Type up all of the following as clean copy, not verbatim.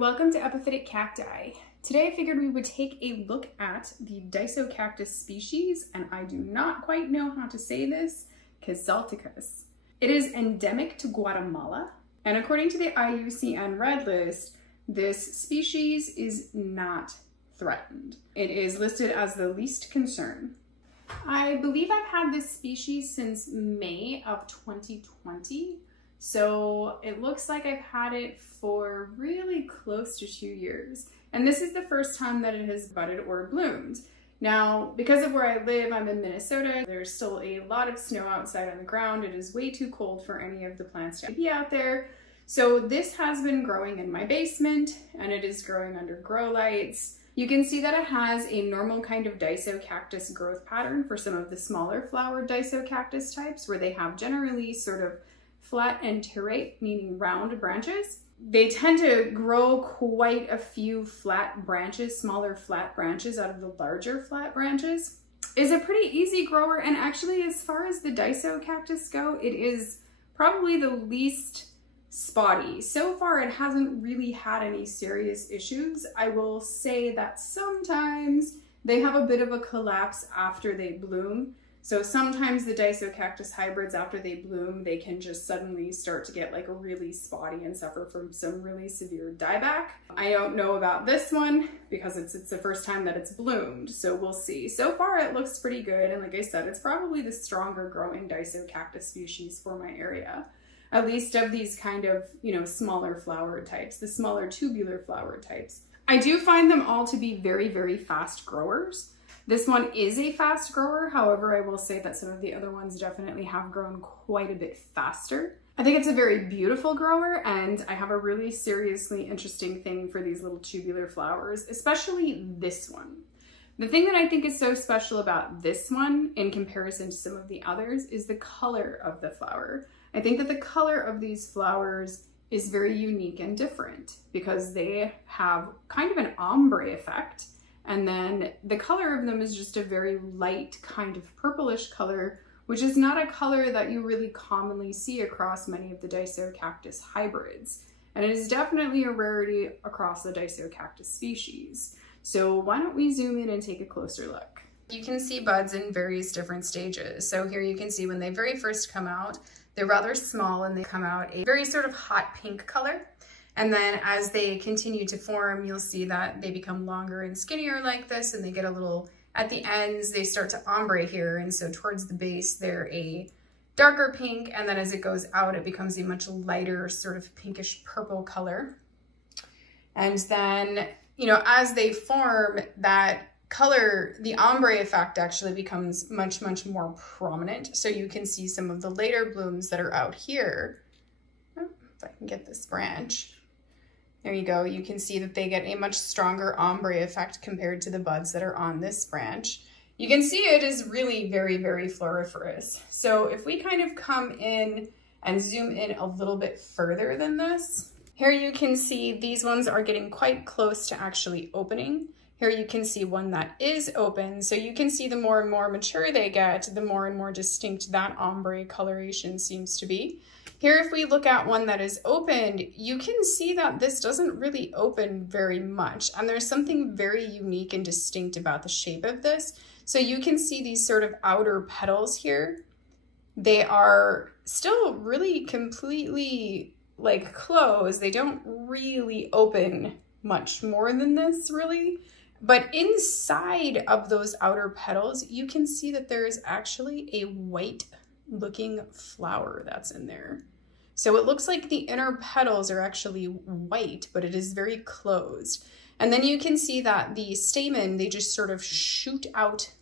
and welcome to Epiphytic cacti. Today I figured we would take a look at the Disocactus species, and I do not quite know how to say this, Quezaltecus. It is endemic to Guatemala, and according to the IUCN Red List, this species is not threatened. It is listed as the least concern. I believe I've had this species since May of 2020. So it looks like I've had it for really close to 2 years. And this is the first time that it has budded or bloomed. Now, because of where I live, I'm in Minnesota. There's still a lot of snow outside on the ground. It is way too cold for any of the plants to be out there. So this has been growing in my basement, and it is growing under grow lights. You can see that it has a normal kind of Disocactus growth pattern for some of the smaller flowered Disocactus types, where they have generally sort of flat and terete, meaning round branches. They tend to grow quite a few flat branches, smaller flat branches out of the larger flat branches. It's a pretty easy grower, and actually as far as the Disocactus go, it is probably the least spotty. So far it hasn't really had any serious issues. I will say that sometimes they have a bit of a collapse after they bloom. So sometimes the Disocactus hybrids, after they bloom, they can just suddenly start to get like a really spotty and suffer from some really severe dieback. I don't know about this one because it's the first time that it's bloomed, so we'll see. So far it looks pretty good, and like I said, it's probably the stronger growing Disocactus species for my area. At least of these kind of, smaller flower types, the smaller tubular flower types. I do find them all to be very, very fast growers. This one is a fast grower. However, I will say that some of the other ones definitely have grown quite a bit faster. I think it's a very beautiful grower, and I have a really seriously interesting thing for these little tubular flowers, especially this one. The thing that I think is so special about this one in comparison to some of the others is the color of the flower. I think that the color of these flowers is very unique and different because they have kind of an ombre effect. And then the color of them is just a very light kind of purplish color, which is not a color that you really commonly see across many of the Disocactus hybrids. And it is definitely a rarity across the Disocactus species. So why don't we zoom in and take a closer look? You can see buds in various different stages. So here you can see when they very first come out, they're rather small and they come out a very sort of hot pink color. And then as they continue to form, you'll see that they become longer and skinnier like this, and they get a little, at the ends, they start to ombre here. And so towards the base, they're a darker pink. And then as it goes out, it becomes a much lighter sort of pinkish purple color. And then, as they form, that color, the ombre effect actually becomes much, much more prominent. So you can see some of the later blooms that are out here. Oh, if I can get this branch. There you go. You can see that they get a much stronger ombre effect compared to the buds that are on this branch. You can see it is really very, very floriferous. So if we kind of come in and zoom in a little bit further than this, here you can see these ones are getting quite close to actually opening. Here you can see one that is open. So you can see the more and more mature they get, the more and more distinct that ombre coloration seems to be. Here, if we look at one that is opened, you can see that this doesn't really open very much. And there's something very unique and distinct about the shape of this. So you can see these sort of outer petals here. They are still really completely like closed. They don't really open much more than this really. But inside of those outer petals, you can see that there is actually a white looking flower that's in there. So it looks like the inner petals are actually white, but it is very closed. And then you can see that the stamen, they just sort of shoot out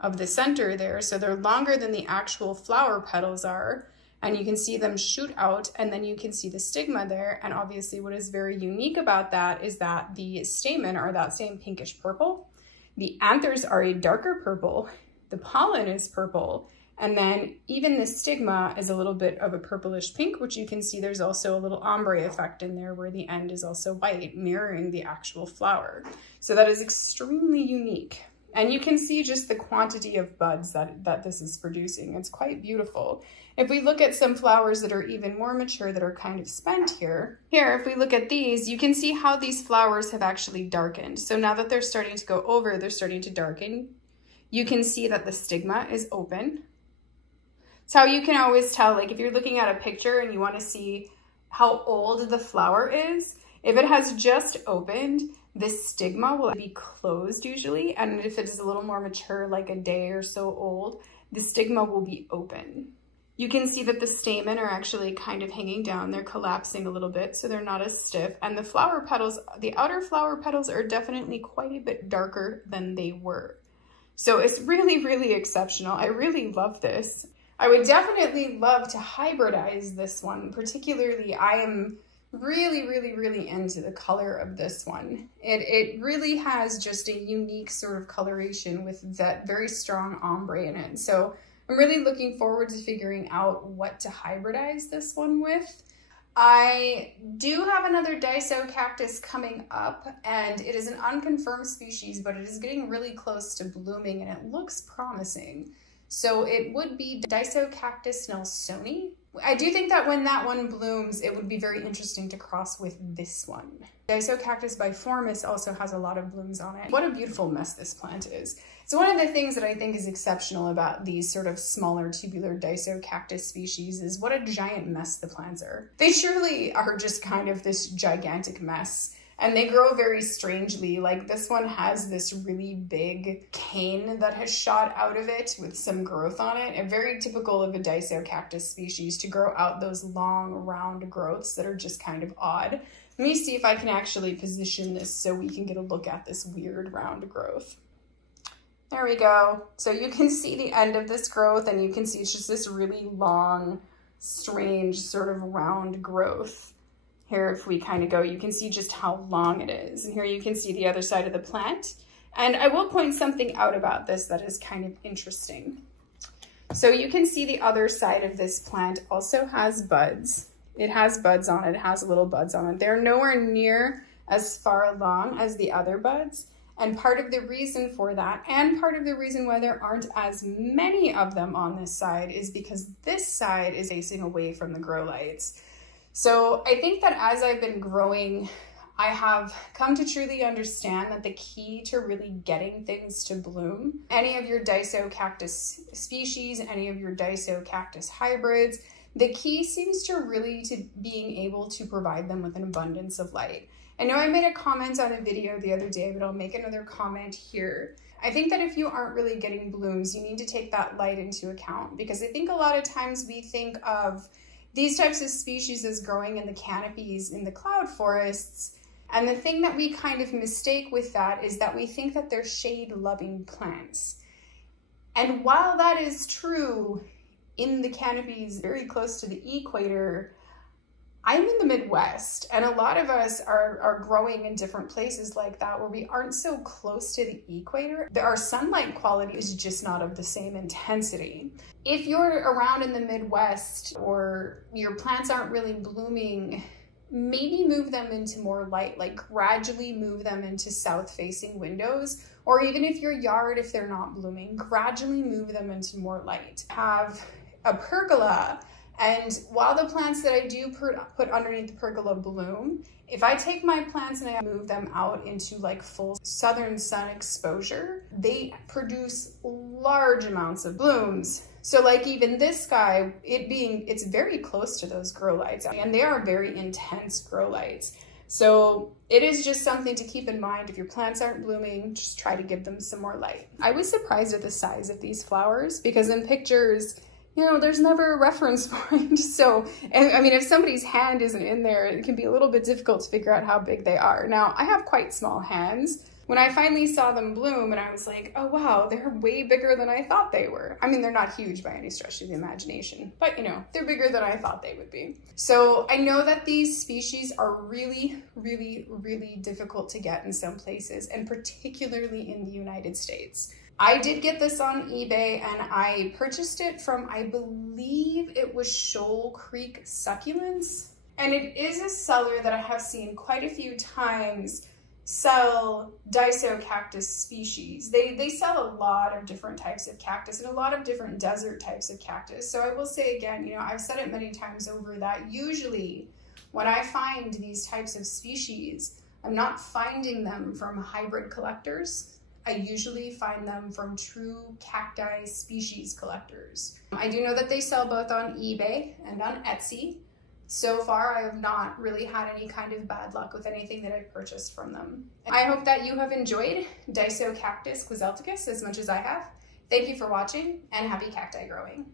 of the center there. So they're longer than the actual flower petals are. And you can see them shoot out, and then you can see the stigma there. And obviously what is very unique about that is that the stamen are that same pinkish purple. The anthers are a darker purple. The pollen is purple. And then even the stigma is a little bit of a purplish pink, which you can see there's also a little ombre effect in there where the end is also white, mirroring the actual flower. So that is extremely unique. And you can see just the quantity of buds that this is producing. It's quite beautiful. If we look at some flowers that are even more mature that are kind of spent here, if we look at these, you can see how these flowers have actually darkened. So now that they're starting to go over, they're starting to darken. You can see that the stigma is open. It's how you can always tell, like if you're looking at a picture and you want to see how old the flower is, if it has just opened, this stigma will be closed usually. And if it is a little more mature, like a day or so old, the stigma will be open. You can see that the stamen are actually kind of hanging down. They're collapsing a little bit, so they're not as stiff. And the flower petals, the outer flower petals are definitely quite a bit darker than they were. So it's really, really exceptional. I really love this. I would definitely love to hybridize this one. Particularly, I am really, really, really into the color of this one. It really has just a unique sort of coloration with that very strong ombre in it. So I'm really looking forward to figuring out what to hybridize this one with. I do have another Disocactus coming up, and it is an unconfirmed species, but it is getting really close to blooming and it looks promising. So it would be Disocactus nelsoni. I do think that when that one blooms, it would be very interesting to cross with this one. Disocactus biformis also has a lot of blooms on it. What a beautiful mess this plant is. So one of the things that I think is exceptional about these sort of smaller tubular Disocactus species is what a giant mess the plants are. They surely are just kind of this gigantic mess. And they grow very strangely. Like this one has this really big cane that has shot out of it with some growth on it. And very typical of a Disocactus species to grow out those long round growths that are just kind of odd. Let me see if I can actually position this so we can get a look at this weird round growth. There we go. So you can see the end of this growth and you can see it's just this really long, strange sort of round growth. Here, if we kind of go, you can see just how long it is. And here you can see the other side of the plant. And I will point something out about this that is kind of interesting. So you can see the other side of this plant also has buds. It has buds on it. It has little buds on it. They're nowhere near as far along as the other buds. And part of the reason for that, and part of the reason why there aren't as many of them on this side, is because this side is facing away from the grow lights. So I think that as I've been growing, I have come to truly understand that the key to really getting things to bloom, any of your Disocactus species, any of your Disocactus hybrids, the key seems to really to being able to provide them with an abundance of light. I know I made a comment on a video the other day, but I'll make another comment here. I think that if you aren't really getting blooms, you need to take that light into account, because I think a lot of times we think of these types of species as growing in the canopies in the cloud forests. And the thing that we kind of mistake with that is that we think that they're shade-loving plants. And while that is true in the canopies very close to the equator, I'm in the Midwest, and a lot of us are growing in different places like that where we aren't so close to the equator. Our sunlight quality is just not of the same intensity. If you're around in the Midwest or your plants aren't really blooming, maybe move them into more light, like gradually move them into south-facing windows, or even if your yard, if they're not blooming, gradually move them into more light. Have a pergola. And while the plants that I do put underneath the pergola bloom, if I take my plants and I move them out into like full southern sun exposure, they produce large amounts of blooms. So like even this guy, it's very close to those grow lights, and they are very intense grow lights. So it is just something to keep in mind. If your plants aren't blooming, just try to give them some more light. I was surprised at the size of these flowers, because in pictures, you know, there's never a reference point. So, and I mean, if somebody's hand isn't in there, it can be a little bit difficult to figure out how big they are. Now, I have quite small hands. When I finally saw them bloom, and I was like, oh wow, they're way bigger than I thought they were. I mean, they're not huge by any stretch of the imagination, but you know, they're bigger than I thought they would be. So I know that these species are really, really, really difficult to get in some places, and particularly in the United States. I did get this on eBay, and I purchased it from, I believe it was Shoal Creek Succulents. And it is a seller that I have seen quite a few times sell Disocactus species. They sell a lot of different types of cactus and a lot of different desert types of cactus. So I will say again, you know, I've said it many times over that usually when I find these types of species, I'm not finding them from hybrid collectors. I usually find them from true cacti species collectors. I do know that they sell both on eBay and on Etsy. So far, I have not really had any kind of bad luck with anything that I've purchased from them. I hope that you have enjoyed Disocactus Quezaltecus as much as I have. Thank you for watching, and happy cacti growing.